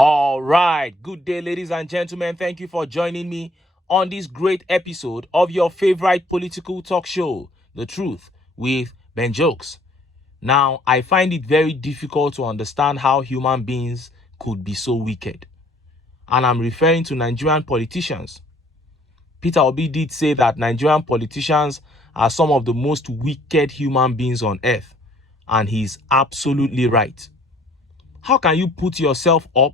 All right. Good day, ladies and gentlemen. Thank you for joining me on this great episode of your favorite political talk show, The Truth with Ben Jokes. Now, I find it very difficult to understand how human beings could be so wicked. And I'm referring to Nigerian politicians. Peter Obi did say that Nigerian politicians are some of the most wicked human beings on earth. And he's absolutely right. How can you put yourself up,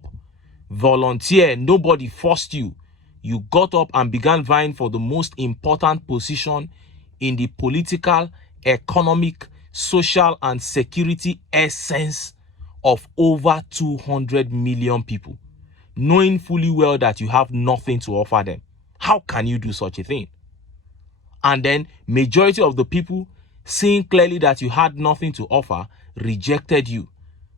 volunteer, nobody forced you? You got up and began vying for the most important position in the political, economic, social, and security essence of over 200 million people, knowing fully well that you have nothing to offer them. How can you do such a thing? And then, majority of the people, seeing clearly that you had nothing to offer, rejected you.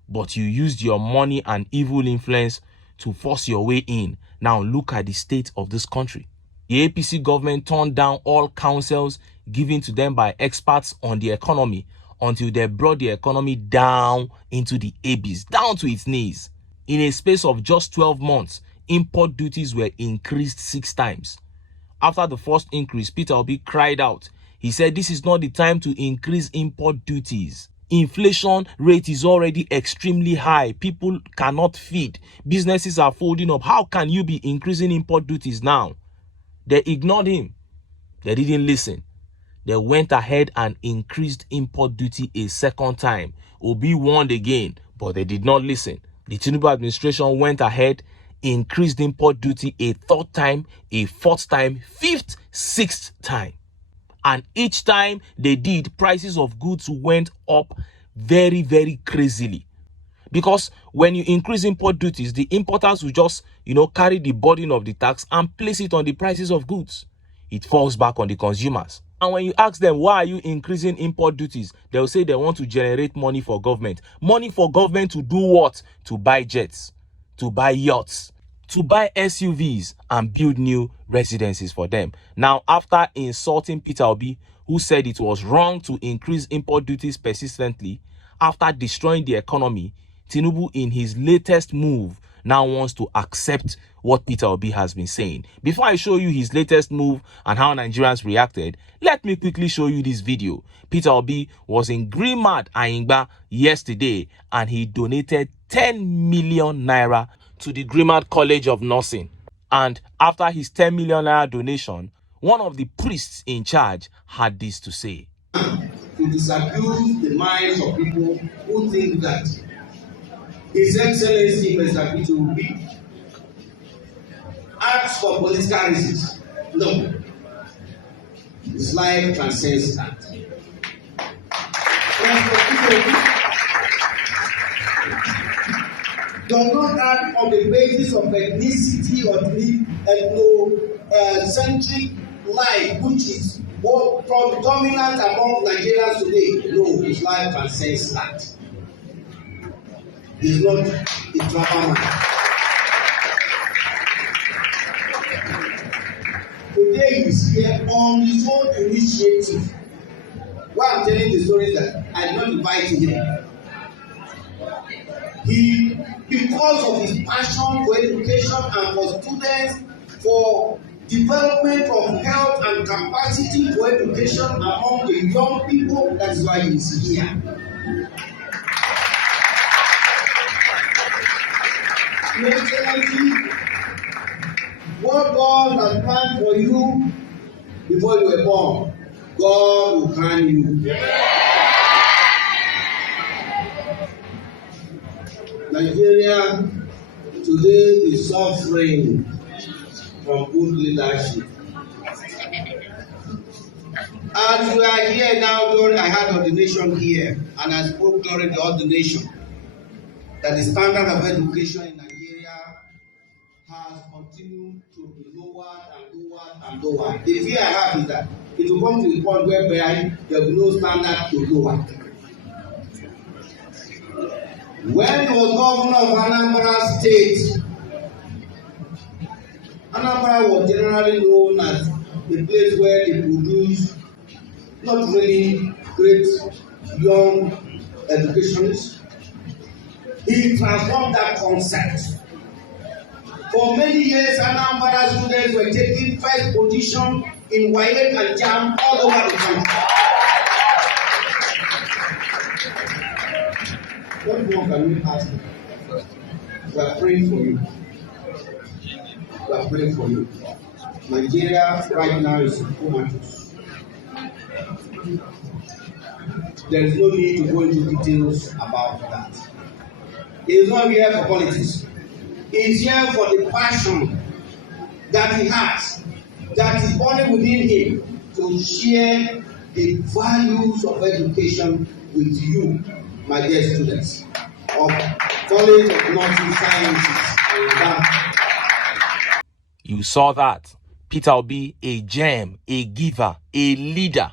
But you used your money and evil influence to force your way in. Now look at the state of this country. The APC government turned down all counsels given to them by experts on the economy until they brought the economy down into the abyss, down to its knees. In a space of just 12 months, import duties were increased 6 times. After the first increase, Peter Obi cried out. He said, "This is not the time to increase import duties. Inflation rate is already extremely high. People cannot feed. Businesses are folding up. How can you be increasing import duties now?" They ignored him. They didn't listen. They went ahead and increased import duty a second time. Obi warned again, but they did not listen. The Tinubu administration went ahead, increased import duty a third time, a fourth time, fifth, sixth time. And each time they did, prices of goods went up very, very crazily. Because when you increase import duties, the importers will just, carry the burden of the tax and place it on the prices of goods. It falls back on the consumers. And when you ask them, why are you increasing import duties? They'll say they want to generate money for government. Money for government to do what? To buy jets, to buy yachts, to buy SUVs and build new residences for them. Now, after insulting Peter Obi, who said it was wrong to increase import duties persistently, after destroying the economy, Tinubu, in his latest move, now wants to accept what Peter Obi has been saying. Before I show you his latest move and how Nigerians reacted, let me quickly show you this video. Peter Obi was in Grimad, Ayingba yesterday, and he donated 10 million naira to the Grimad College of Nursing. And after his 10 million naira donation, one of the priests in charge had this to say. To disabuse the minds of people who think that His Excellency Mr. Peter Obi acts for political reasons. No. His life transcends that. Does not act on the basis of ethnicity or ethnocentric life, which is dominant among Nigerians today. No, his life transcends that. He's not a drama man. Today he's here on his own initiative. Why I'm telling the story that I did not invite him. He, because of his passion for education and for students, for development of health and capacity for education among the young people, that is why he is here. What God has planned for you before you were born, God will plan you. Nigeria today is suffering from good leadership. As we are here now, I had ordination here, and I spoke during the ordination that the standard of education in Nigeria has continued to be lower and lower and lower. The fear I have is that it will come to a point where there will be no standard to lower. When he was governor of Anambra State, Anambra was generally known as the place where they produce not really great young educationists. He transformed that concept For many years, Anambra students were taking first position in WAEC and JAM all over the country. What more can we ask? We are praying for you. We are praying for you. Nigeria right now is comatose. There is no need to go into details about that. He is not here for politics. He is here for the passion that he has, that is burning within him, to share the values of education with you, my dear students of College of Northeast Sciences and that. You saw that. Peter Obi, a gem, a giver, a leader.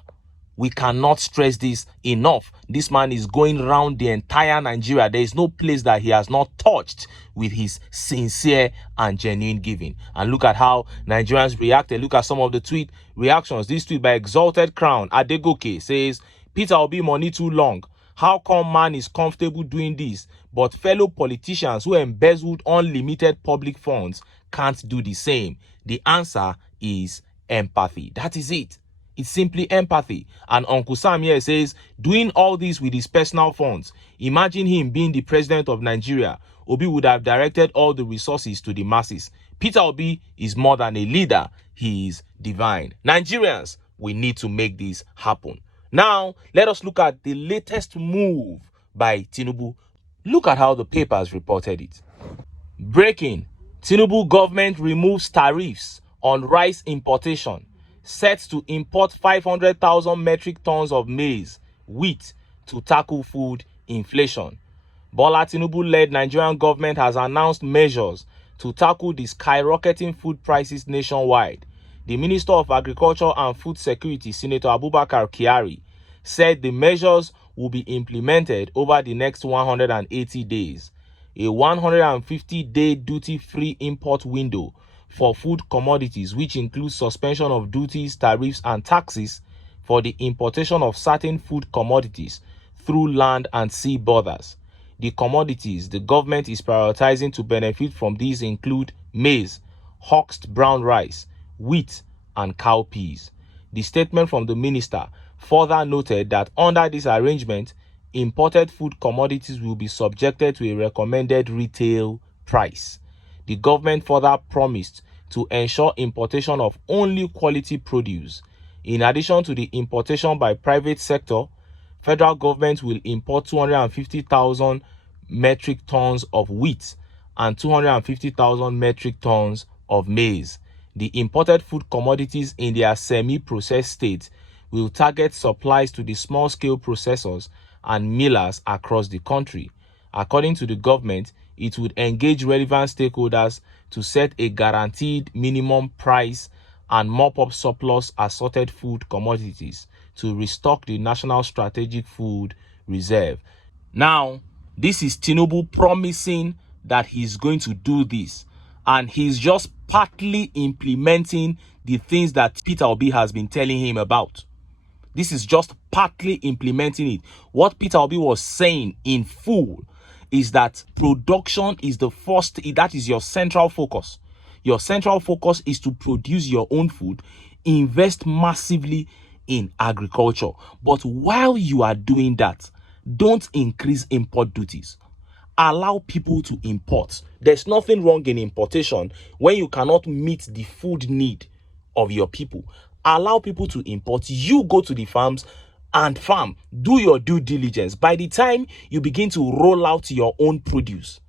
We cannot stress this enough. This man is going around the entire Nigeria. There is no place that he has not touched with his sincere and genuine giving. And look at how Nigerians reacted. Look at some of the tweet reactions. This tweet by Exalted Crown Adegoke says, Peter Obi money too long. How come man is comfortable doing this, but fellow politicians who embezzled unlimited public funds can't do the same? The answer is empathy. That is it. It's simply empathy. And Uncle Sam here says, doing all this with his personal funds. Imagine him being the president of Nigeria. Obi would have directed all the resources to the masses. Peter Obi is more than a leader. He is divine. Nigerians, we need to make this happen. Now, let us look at the latest move by Tinubu. Look at how the papers reported it. Breaking. Tinubu government removes tariffs on rice importation. Set to import 500,000 metric tons of maize, wheat to tackle food inflation. Bola Tinubu-led Nigerian government has announced measures to tackle the skyrocketing food prices nationwide. The Minister of Agriculture and Food Security, Senator Abubakar Kyari, said the measures will be implemented over the next 180 days. A 150-day duty-free import window for food commodities, which includes suspension of duties, tariffs, and taxes for the importation of certain food commodities through land and sea borders. The commodities the government is prioritizing to benefit from these include maize, husked brown rice, wheat, and cowpeas. The statement from the minister further noted that under this arrangement, imported food commodities will be subjected to a recommended retail price. The government further promised to ensure importation of only quality produce. In addition to the importation by private sector, federal government will import 250,000 metric tons of wheat and 250,000 metric tons of maize. The imported food commodities in their semi-processed state will target supplies to the small-scale processors and millers across the country. According to the government, it would engage relevant stakeholders to set a guaranteed minimum price and mop up surplus assorted food commodities to restock the National Strategic Food Reserve. Now, this is Tinubu promising that he's going to do this, and he's just partly implementing the things that Peter Obi has been telling him about. This is just partly implementing it. What Peter Obi was saying in full is that production is the first, that is your central focus. Your central focus is to produce your own food, invest massively in agriculture. But while you are doing that, don't increase import duties. Allow people to import. There's nothing wrong in importation when you cannot meet the food need of your people. Allow people to import. You go to the farms and farm. Do your due diligence. By the time you begin to roll out your own produce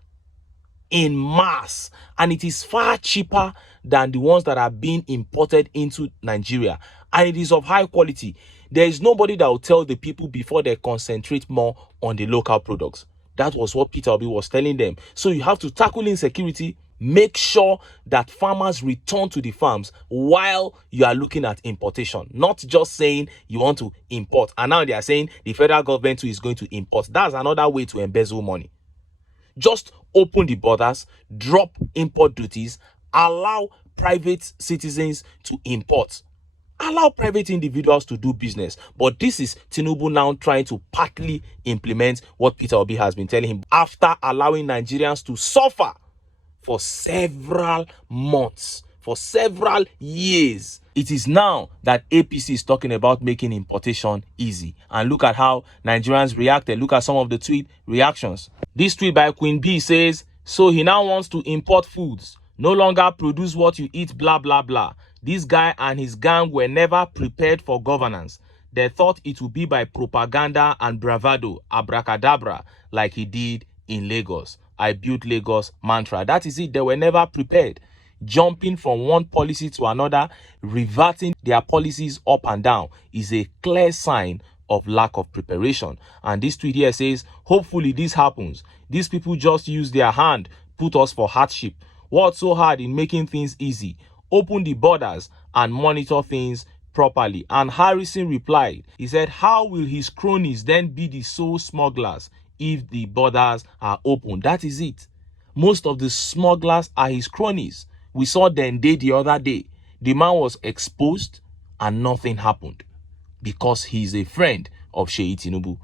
in mass, and it is far cheaper than the ones that are being imported into Nigeria, and it is of high quality, there is nobody that will tell the people before they concentrate more on the local products. That was what Peter Obi was telling them. So you have to tackle insecurity. Make sure that farmers return to the farms while you are looking at importation. Not just saying you want to import, and now they are saying the federal government too is going to import. That's another way to embezzle money. Just open the borders, drop import duties, allow private citizens to import. Allow private individuals to do business. But this is Tinubu now trying to partly implement what Peter Obi has been telling him after allowing Nigerians to suffer for several months, for several years. It is now that APC is talking about making importation easy. And look at how Nigerians reacted. Look at some of the tweet reactions. This tweet by Queen B says, so he now wants to import foods, no longer produce what you eat, blah, blah, blah. This guy and his gang were never prepared for governance. They thought it would be by propaganda and bravado, abracadabra, like he did in Lagos. I built Lagos mantra. That is it. They were never prepared. Jumping from one policy to another, reverting their policies up and down is a clear sign of lack of preparation. And this tweet here says, hopefully this happens. These people just use their hand, put us for hardship. What's so hard in making things easy? Open the borders and monitor things properly. And Harrison replied, he said, how will his cronies then be the sole smugglers if the borders are open? That is it. Most of the smugglers are his cronies. We saw Dende the other day. The man was exposed and nothing happened because he's a friend of Sheyi Tinubu.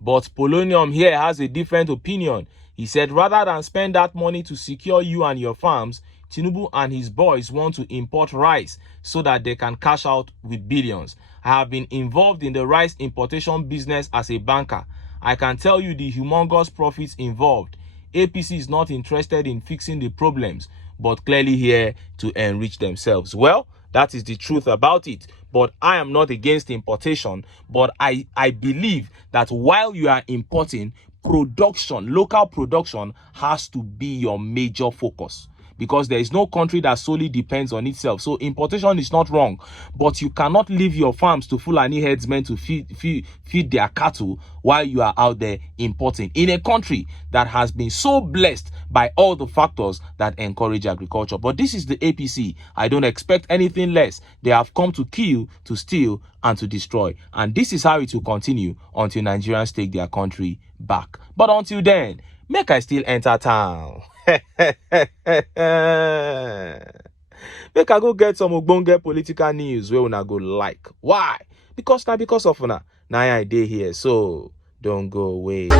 But Polonium here has a different opinion. He said rather than spend that money to secure you and your farms, Tinubu and his boys want to import rice so that they can cash out with billions. I have been involved in the rice importation business as a banker. I can tell you the humongous profits involved. APC is not interested in fixing the problems, but clearly here to enrich themselves. Well, that is the truth about it. But I am not against importation, but I believe that while you are importing, production, local production has to be your major focus, because there is no country that solely depends on itself. So importation is not wrong, but you cannot leave your farms to Fulani headsmen to feed their cattle while you are out there importing in a country that has been so blessed by all the factors that encourage agriculture. But this is the APC. I don't expect anything less. They have come to kill, to steal, and to destroy. And this is how it will continue until Nigerians take their country back. But until then, make I still enter town. Make I go get some ogbonge political news where una go like. Why? Because of una. Now I dey here, so don't go away. Sorry,